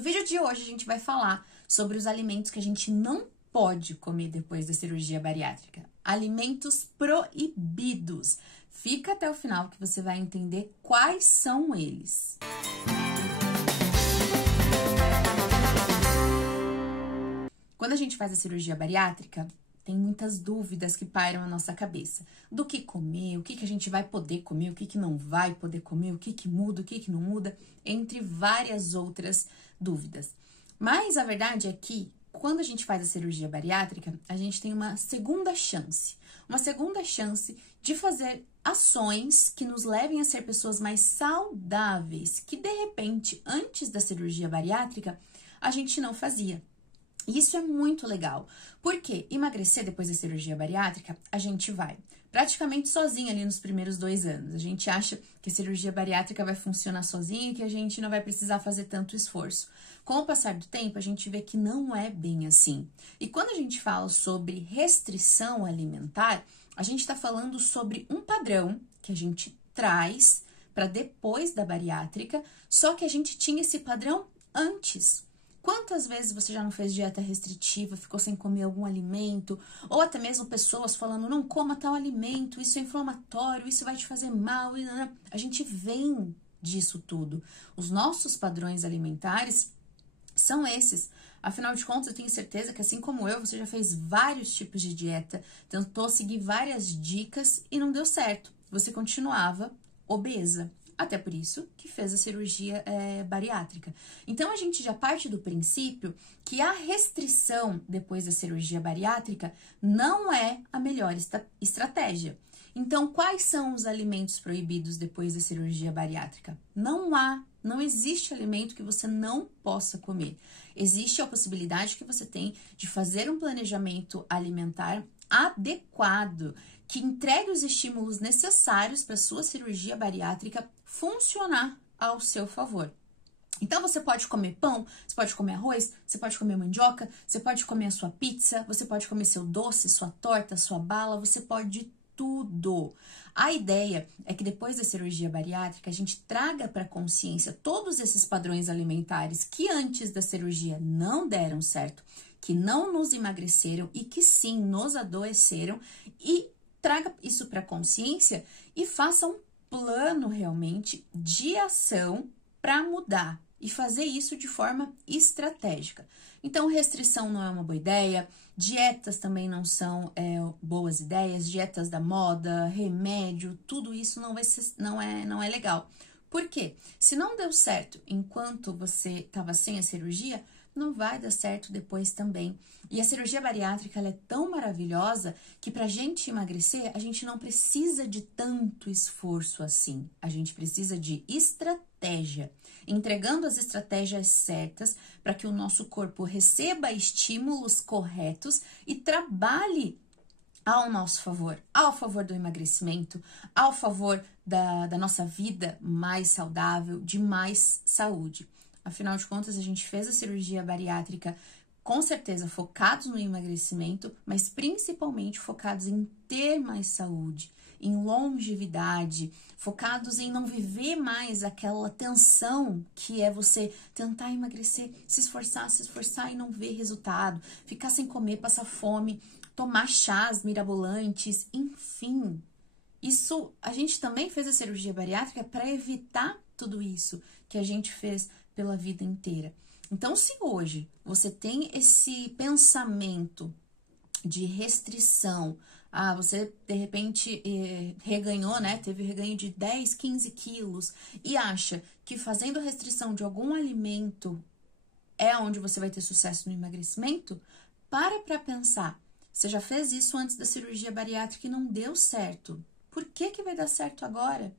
No vídeo de hoje a gente vai falar sobre os alimentos que a gente não pode comer depois da cirurgia bariátrica. Alimentos proibidos. Fica até o final que você vai entender quais são eles. Quando a gente faz a cirurgia bariátrica, tem muitas dúvidas que pairam na nossa cabeça. Do que comer, o que a gente vai poder comer, o que não vai poder comer, o que muda, o que não muda, entre várias outras dúvidas. Mas a verdade é que, quando a gente faz a cirurgia bariátrica, a gente tem uma segunda chance. Uma segunda chance de fazer ações que nos levem a ser pessoas mais saudáveis, que de repente, antes da cirurgia bariátrica, a gente não fazia. E isso é muito legal, porque emagrecer depois da cirurgia bariátrica, a gente vai praticamente sozinha ali nos primeiros 2 anos. A gente acha que a cirurgia bariátrica vai funcionar sozinha e que a gente não vai precisar fazer tanto esforço. Com o passar do tempo, a gente vê que não é bem assim. E quando a gente fala sobre restrição alimentar, a gente está falando sobre um padrão que a gente traz para depois da bariátrica, só que a gente tinha esse padrão antes. Quantas vezes você já não fez dieta restritiva, ficou sem comer algum alimento, ou até mesmo pessoas falando, não coma tal alimento, isso é inflamatório, isso vai te fazer mal. A gente vem disso tudo. Os nossos padrões alimentares são esses. Afinal de contas, eu tenho certeza que assim como eu, você já fez vários tipos de dieta, tentou seguir várias dicas e não deu certo. Você continuava obesa. Até por isso que fez a cirurgia bariátrica. Então, a gente já parte do princípio que a restrição depois da cirurgia bariátrica não é a melhor estratégia. Então, quais são os alimentos proibidos depois da cirurgia bariátrica? Não existe alimento que você não possa comer. Existe a possibilidade que você tem de fazer um planejamento alimentar adequado, que entregue os estímulos necessários para a sua cirurgia bariátrica funcionar ao seu favor. Então, você pode comer pão, você pode comer arroz, você pode comer mandioca, você pode comer a sua pizza, você pode comer seu doce, sua torta, sua bala, você pode tudo. A ideia é que depois da cirurgia bariátrica, a gente traga para a consciência todos esses padrões alimentares que antes da cirurgia não deram certo, que não nos emagreceram e que sim nos adoeceram, e traga isso para a consciência e faça um plano realmente de ação para mudar e fazer isso de forma estratégica. Então, restrição não é uma boa ideia, dietas também não são boas ideias, dietas da moda, remédio, tudo isso não é legal. Por quê? Se não deu certo enquanto você estava sem a cirurgia, não vai dar certo depois também. E a cirurgia bariátrica ela é tão maravilhosa que pra gente emagrecer, a gente não precisa de tanto esforço assim. A gente precisa de estratégia, entregando as estratégias certas para que o nosso corpo receba estímulos corretos e trabalhe ao nosso favor, ao favor do emagrecimento, ao favor da nossa vida mais saudável, de mais saúde. Afinal de contas, a gente fez a cirurgia bariátrica com certeza focados no emagrecimento, mas principalmente focados em ter mais saúde, em longevidade, focados em não viver mais aquela tensão que é você tentar emagrecer, se esforçar e não ver resultado, ficar sem comer, passar fome, tomar chás mirabolantes, enfim. Isso, a gente também fez a cirurgia bariátrica para evitar tudo isso que a gente fez pela vida inteira. Então, se hoje você tem esse pensamento de restrição, você de repente reganhou, né? Teve reganho de 10, 15 quilos e acha que fazendo restrição de algum alimento é onde você vai ter sucesso no emagrecimento, para pensar. Você já fez isso antes da cirurgia bariátrica e não deu certo. Por que vai dar certo agora?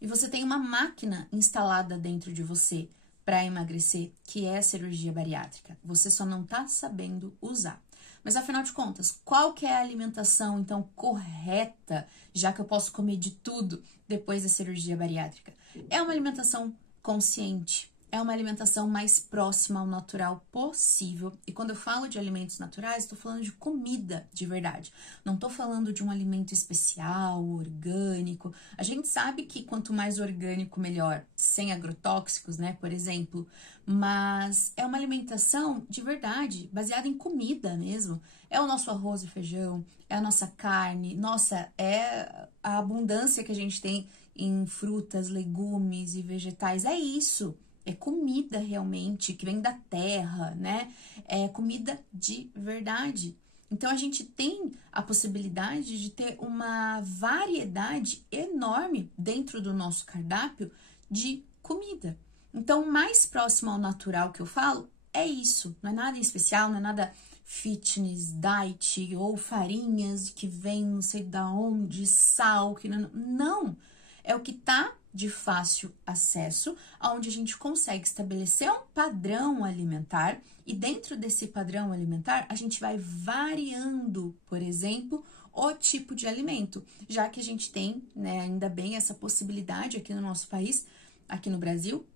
E você tem uma máquina instalada dentro de você para emagrecer, que é a cirurgia bariátrica. Você só não está sabendo usar. Mas afinal de contas, qual que é a alimentação então correta, já que eu posso comer de tudo depois da cirurgia bariátrica? É uma alimentação consciente, é uma alimentação mais próxima ao natural possível. E quando eu falo de alimentos naturais, estou falando de comida de verdade. Não estou falando de um alimento especial, orgânico. A gente sabe que quanto mais orgânico, melhor, sem agrotóxicos, né, por exemplo. Mas é uma alimentação de verdade, baseada em comida mesmo. É o nosso arroz e feijão, é a nossa carne, nossa, é a abundância que a gente tem em frutas, legumes e vegetais. É isso. É comida realmente, que vem da terra, né? É comida de verdade. Então, a gente tem a possibilidade de ter uma variedade enorme dentro do nosso cardápio de comida. Então, o mais próximo ao natural que eu falo é isso. Não é nada especial, não é nada fitness, diet ou farinhas que vem não sei da onde, sal, que não. É o que tá de fácil acesso, onde a gente consegue estabelecer um padrão alimentar e dentro desse padrão alimentar a gente vai variando, por exemplo, o tipo de alimento, já que a gente tem, né, ainda bem essa possibilidade aqui no nosso país, aqui no Brasil,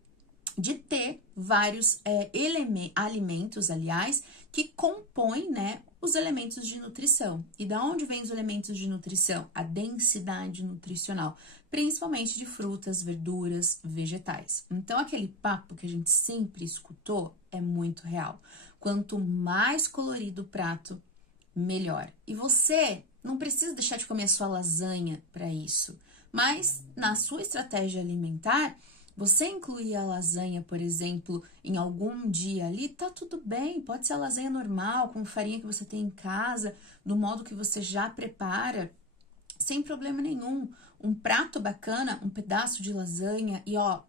de ter vários alimentos, aliás, que compõem, né, os elementos de nutrição. E da onde vêm os elementos de nutrição? A densidade nutricional, principalmente de frutas, verduras, vegetais. Então, aquele papo que a gente sempre escutou é muito real. Quanto mais colorido o prato, melhor. E você não precisa deixar de comer a sua lasanha para isso, mas na sua estratégia alimentar, você incluir a lasanha, por exemplo, em algum dia ali, tá tudo bem. Pode ser a lasanha normal, com farinha que você tem em casa, do modo que você já prepara, sem problema nenhum. Um prato bacana, um pedaço de lasanha e, ó,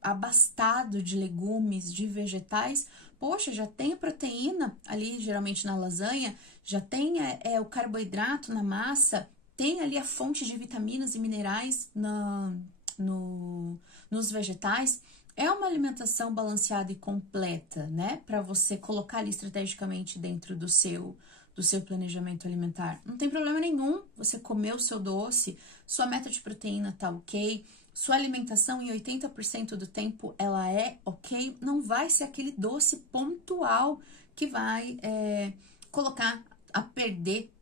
abastado de legumes, de vegetais, poxa, já tem a proteína ali, geralmente na lasanha, já tem o carboidrato na massa, tem ali a fonte de vitaminas e minerais nos vegetais. É uma alimentação balanceada e completa, né? Para você colocar ali estrategicamente dentro do seu planejamento alimentar. Não tem problema nenhum você comer o seu doce, sua meta de proteína tá ok, sua alimentação em 80% do tempo ela é ok, não vai ser aquele doce pontual que vai colocar a perder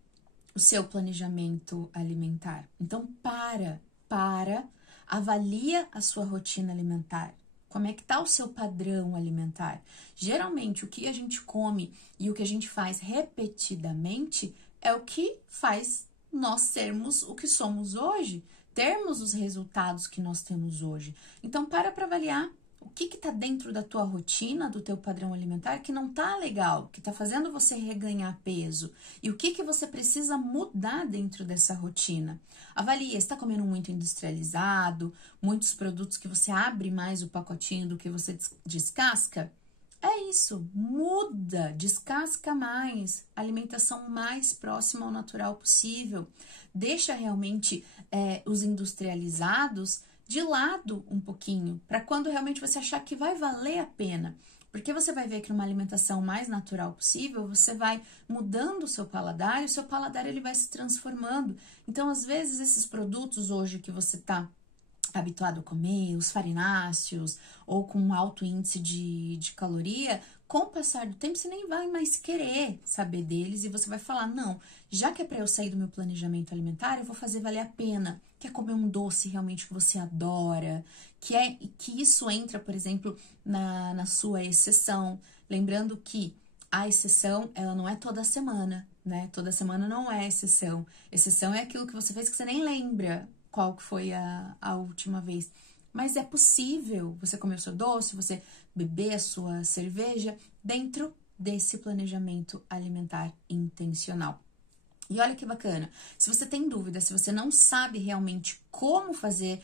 o seu planejamento alimentar. Então, avalia a sua rotina alimentar. Como é que tá o seu padrão alimentar? Geralmente, o que a gente come e o que a gente faz repetidamente é o que faz nós sermos o que somos hoje, termos os resultados que nós temos hoje. Então, para avaliar o que tá dentro da tua rotina, do teu padrão alimentar, que não tá legal, que tá fazendo você reganhar peso, e o que você precisa mudar dentro dessa rotina. Avalie, está comendo muito industrializado, muitos produtos que você abre mais o pacotinho do que você descasca? É isso, muda, descasca mais, alimentação mais próxima ao natural possível. Deixa realmente os industrializados de lado um pouquinho, para quando realmente você achar que vai valer a pena. Porque você vai ver que numa alimentação mais natural possível, você vai mudando o seu paladar e o seu paladar ele vai se transformando. Então, às vezes, esses produtos hoje que você está habituado a comer, os farináceos ou com um alto índice de caloria, com o passar do tempo você nem vai mais querer saber deles e você vai falar, não, já que é para eu sair do meu planejamento alimentar, eu vou fazer valer a pena. Quer comer um doce realmente que você adora, que isso entra, por exemplo, na sua exceção. Lembrando que a exceção, ela não é toda semana, né? Toda semana não é exceção. Exceção é aquilo que você fez que você nem lembra qual que foi a última vez. Mas é possível você comer o seu doce, você beber a sua cerveja dentro desse planejamento alimentar intencional. E olha que bacana, se você tem dúvida, se você não sabe realmente como fazer,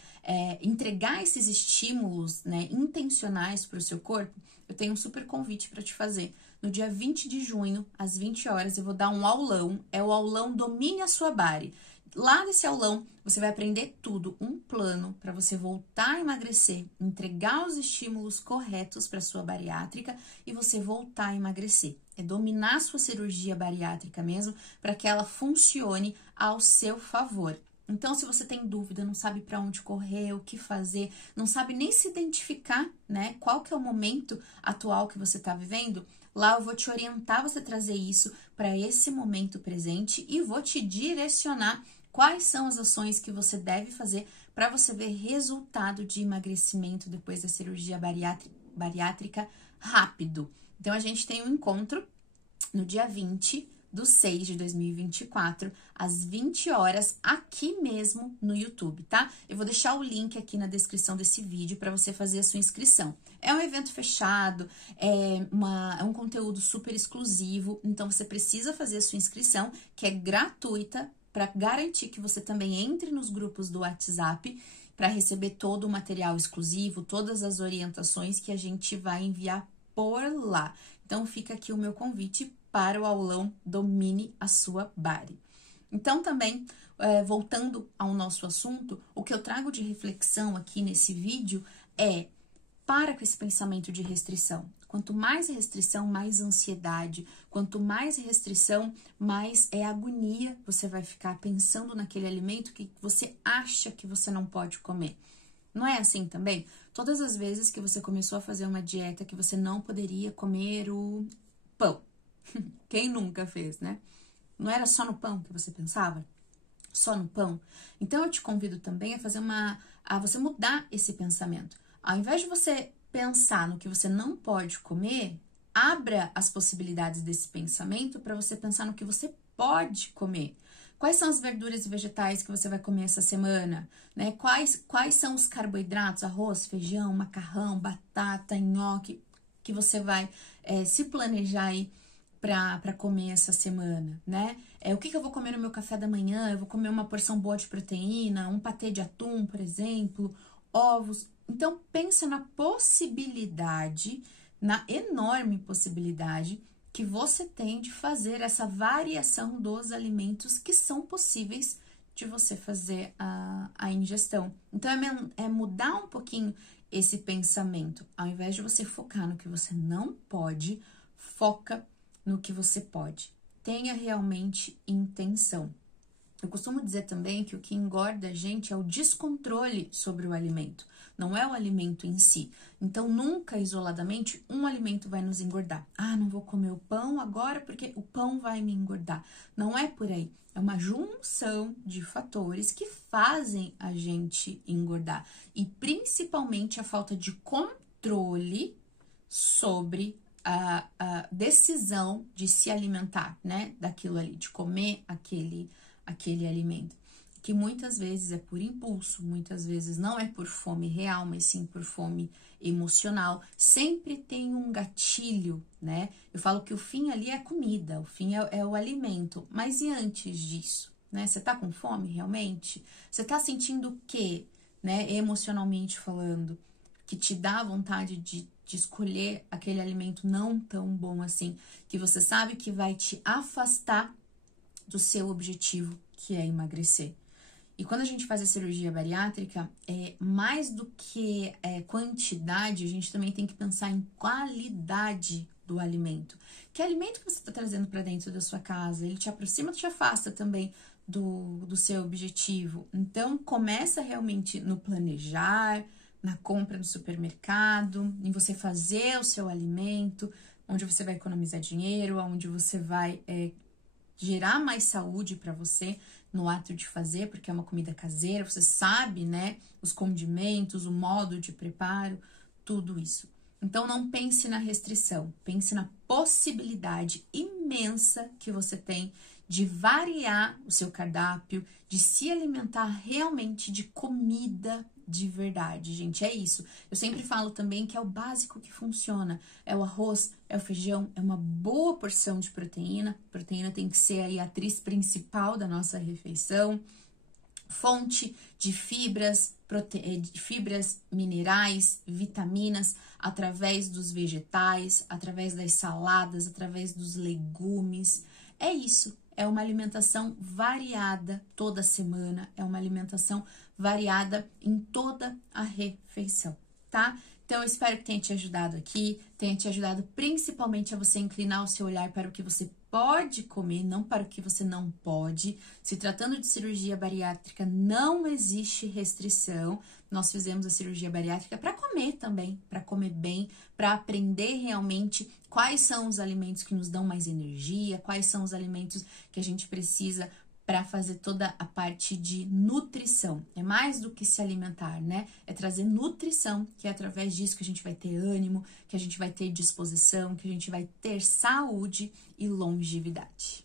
entregar esses estímulos, né, intencionais para o seu corpo, eu tenho um super convite para te fazer. No dia 20 de junho, às 20 horas, eu vou dar um aulão, é o aulão Domine a Sua Body. Lá nesse aulão, você vai aprender tudo, um plano para você voltar a emagrecer, entregar os estímulos corretos para sua bariátrica e você voltar a emagrecer. É dominar sua cirurgia bariátrica mesmo, para que ela funcione ao seu favor. Então, se você tem dúvida, não sabe para onde correr, o que fazer, não sabe nem se identificar, né? Qual que é o momento atual que você está vivendo, lá eu vou te orientar você trazer isso para esse momento presente e vou te direcionar quais são as ações que você deve fazer para você ver resultado de emagrecimento depois da cirurgia bariátrica rápido. Então, a gente tem um encontro no dia 20/6/2024, às 20 horas, aqui mesmo no YouTube, tá? Eu vou deixar o link aqui na descrição desse vídeo para você fazer a sua inscrição. É um evento fechado, é um conteúdo super exclusivo, então você precisa fazer a sua inscrição, que é gratuita, para garantir que você também entre nos grupos do WhatsApp, para receber todo o material exclusivo, todas as orientações que a gente vai enviar por lá. Então, fica aqui o meu convite para o aulão Domine a Sua Bari. Então, também, voltando ao nosso assunto, o que eu trago de reflexão aqui nesse vídeo é: para com esse pensamento de restrição. Quanto mais restrição, mais ansiedade. Quanto mais restrição, mais agonia você vai ficar pensando naquele alimento que você acha que você não pode comer. Não é assim também? Todas as vezes que você começou a fazer uma dieta que você não poderia comer o pão. Quem nunca fez, né? Não era só no pão que você pensava? Só no pão? Então, eu te convido também a fazer a você mudar esse pensamento. Ao invés de você pensar no que você não pode comer, abra as possibilidades desse pensamento para você pensar no que você pode comer. Quais são as verduras e vegetais que você vai comer essa semana? Né? Quais são os carboidratos, arroz, feijão, macarrão, batata, nhoque, que você vai se planejar aí para comer essa semana, né? O que eu vou comer no meu café da manhã? Eu vou comer uma porção boa de proteína, um patê de atum, por exemplo, ovos. Então, pensa na possibilidade, na enorme possibilidade que você tem de fazer essa variação dos alimentos que são possíveis de você fazer a ingestão. Então, é mudar um pouquinho esse pensamento. Ao invés de você focar no que você não pode, foca no que você pode. Tenha realmente intenção. Eu costumo dizer também que o que engorda a gente é o descontrole sobre o alimento, não é o alimento em si. Então, nunca isoladamente um alimento vai nos engordar. Ah, não vou comer o pão agora porque o pão vai me engordar. Não é por aí. É uma junção de fatores que fazem a gente engordar. E principalmente a falta de controle sobre a decisão de se alimentar, né? Daquilo ali, de comer aquele alimento, que muitas vezes é por impulso, muitas vezes não é por fome real, mas sim por fome emocional. Sempre tem um gatilho, né? Eu falo que o fim ali é a comida, o fim é o alimento, mas e antes disso, né? Você tá com fome realmente? Você tá sentindo o quê, né? Emocionalmente falando, que te dá vontade de escolher aquele alimento não tão bom assim, que você sabe que vai te afastar do seu objetivo, que é emagrecer. E quando a gente faz a cirurgia bariátrica, mais do que quantidade, a gente também tem que pensar em qualidade do alimento. Que alimento que você está trazendo para dentro da sua casa? Ele te aproxima ou te afasta também do seu objetivo? Então, começa realmente no planejar, na compra no supermercado, em você fazer o seu alimento, onde você vai economizar dinheiro, onde você vai gerar mais saúde para você no ato de fazer, porque é uma comida caseira, você sabe, né, os condimentos, o modo de preparo, tudo isso. Então, não pense na restrição, pense na possibilidade imensa que você tem de variar o seu cardápio, de se alimentar realmente de comida de verdade, gente, é isso. Eu sempre falo também que é o básico que funciona. É o arroz, é o feijão, é uma boa porção de proteína. Proteína tem que ser aí a atriz principal da nossa refeição. Fonte de fibras, minerais, vitaminas, através dos vegetais, através das saladas, através dos legumes. É isso. É uma alimentação variada toda semana, é uma alimentação variada em toda a refeição, tá? Então, eu espero que tenha te ajudado aqui, tenha te ajudado principalmente a você inclinar o seu olhar para o que você pode comer, não para o que você não pode. Se tratando de cirurgia bariátrica, não existe restrição. Nós fizemos a cirurgia bariátrica para comer também, para comer bem, para aprender realmente quais são os alimentos que nos dão mais energia, quais são os alimentos que a gente precisa para fazer toda a parte de nutrição. É mais do que se alimentar, né? É trazer nutrição, que é através disso que a gente vai ter ânimo, que a gente vai ter disposição, que a gente vai ter saúde e longevidade.